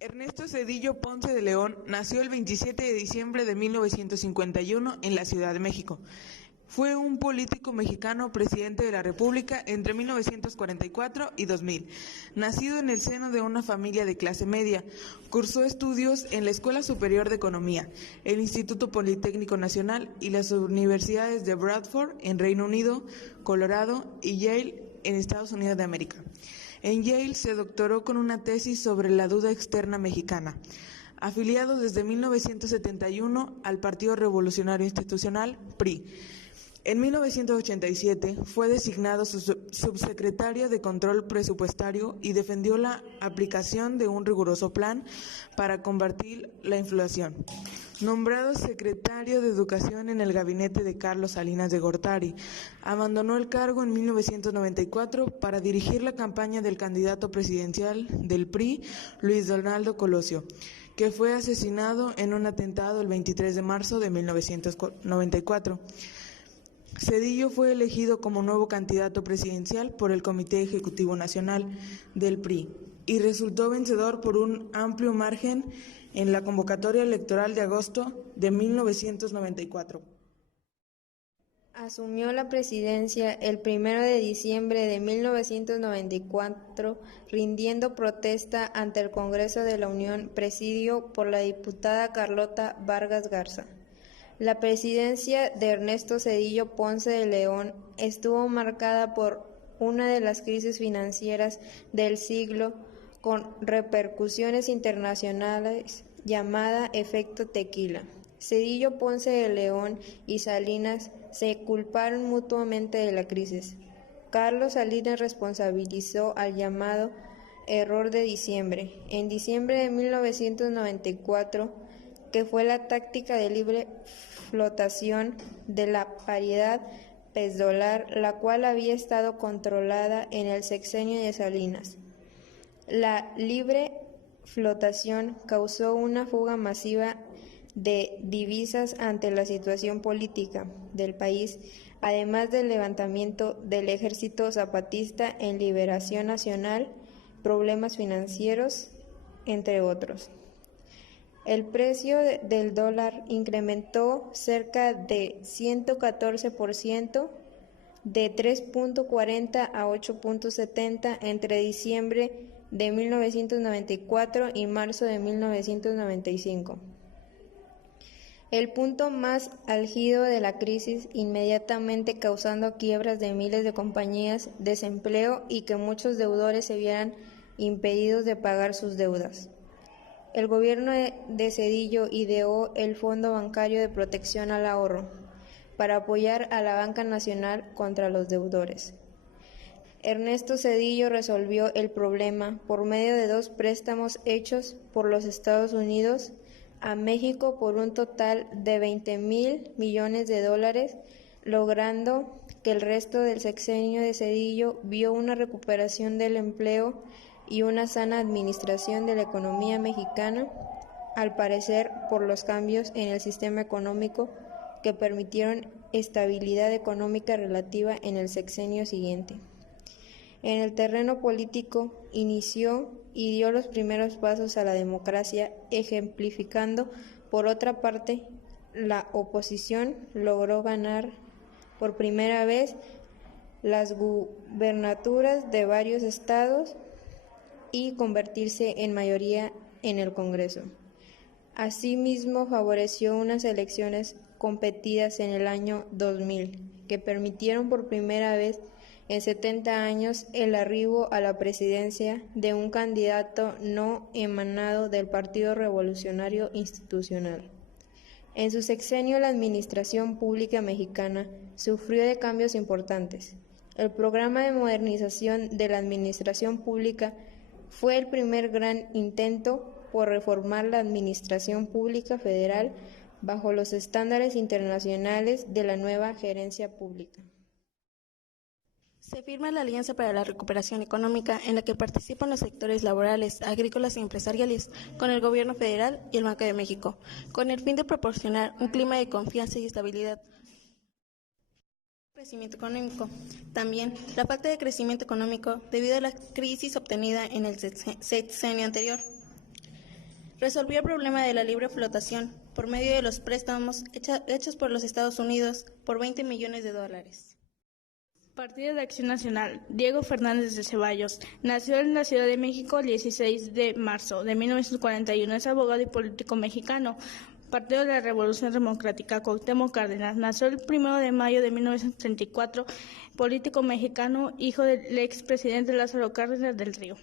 Ernesto Zedillo Ponce de León nació el 27 de diciembre de 1951 en la Ciudad de México. Fue un político mexicano, presidente de la República entre 1944 y 2000. Nacido en el seno de una familia de clase media, cursó estudios en la Escuela Superior de Economía, el Instituto Politécnico Nacional y las universidades de Bradford en Reino Unido, Colorado y Yale en Estados Unidos de América. En Yale se doctoró con una tesis sobre la deuda externa mexicana. Afiliado desde 1971 al Partido Revolucionario Institucional, PRI. En 1987 fue designado subsecretario de Control Presupuestario y defendió la aplicación de un riguroso plan para combatir la inflación. Nombrado secretario de Educación en el gabinete de Carlos Salinas de Gortari, abandonó el cargo en 1994 para dirigir la campaña del candidato presidencial del PRI, Luis Donaldo Colosio, que fue asesinado en un atentado el 23 de marzo de 1994. Zedillo fue elegido como nuevo candidato presidencial por el Comité Ejecutivo Nacional del PRI y resultó vencedor por un amplio margen en la convocatoria electoral de agosto de 1994. Asumió la presidencia el 1 de diciembre de 1994, rindiendo protesta ante el Congreso de la Unión, presidido por la diputada Carlota Vargas Garza. La presidencia de Ernesto Zedillo Ponce de León estuvo marcada por una de las crisis financieras del siglo, con repercusiones internacionales llamada efecto tequila. Zedillo Ponce de León y Salinas se culparon mutuamente de la crisis. Carlos Salinas responsabilizó al llamado error de diciembre. En diciembre de 1994, que fue la táctica de libre flotación de la paridad pez-dólar, la cual había estado controlada en el sexenio de Salinas. La libre flotación causó una fuga masiva de divisas ante la situación política del país, además del levantamiento del Ejército Zapatista en Liberación Nacional, problemas financieros, entre otros. El precio del dólar incrementó cerca de 114%, de 3.40 a 8.70 entre diciembre de 1994 y marzo de 1995. El punto más álgido de la crisis, inmediatamente causando quiebras de miles de compañías, desempleo y que muchos deudores se vieran impedidos de pagar sus deudas. El gobierno de Zedillo ideó el Fondo Bancario de Protección al Ahorro para apoyar a la banca nacional contra los deudores. Ernesto Zedillo resolvió el problema por medio de 2 préstamos hechos por los Estados Unidos a México por un total de $20,000 millones, logrando que el resto del sexenio de Zedillo vio una recuperación del empleo y una sana administración de la economía mexicana, al parecer por los cambios en el sistema económico que permitieron estabilidad económica relativa en el sexenio siguiente. En el terreno político inició y dio los primeros pasos a la democracia, ejemplificando, por otra parte, la oposición logró ganar por primera vez las gubernaturas de varios estados y convertirse en mayoría en el Congreso. Asimismo, favoreció unas elecciones competidas en el año 2000, que permitieron por primera vez en 70 años el arribo a la presidencia de un candidato no emanado del Partido Revolucionario Institucional. En su sexenio, la administración pública mexicana sufrió de cambios importantes. El programa de modernización de la administración pública fue el primer gran intento por reformar la administración pública federal bajo los estándares internacionales de la nueva gerencia pública. Se firma la Alianza para la Recuperación Económica, en la que participan los sectores laborales, agrícolas y empresariales, con el Gobierno federal y el Banco de México, con el fin de proporcionar un clima de confianza y estabilidad. Crecimiento económico. También la falta de crecimiento económico debido a la crisis obtenida en el sexenio anterior. Resolvió el problema de la libre flotación por medio de los préstamos hechos por los Estados Unidos por $20 millones. Partido de Acción Nacional. Diego Fernández de Ceballos nació en la Ciudad de México el 16 de marzo de 1941. Es abogado y político mexicano. Partido de la Revolución Democrática. Cuauhtémoc Cárdenas nació el 1 de mayo de 1934, político mexicano, hijo del expresidente Lázaro Cárdenas del Río.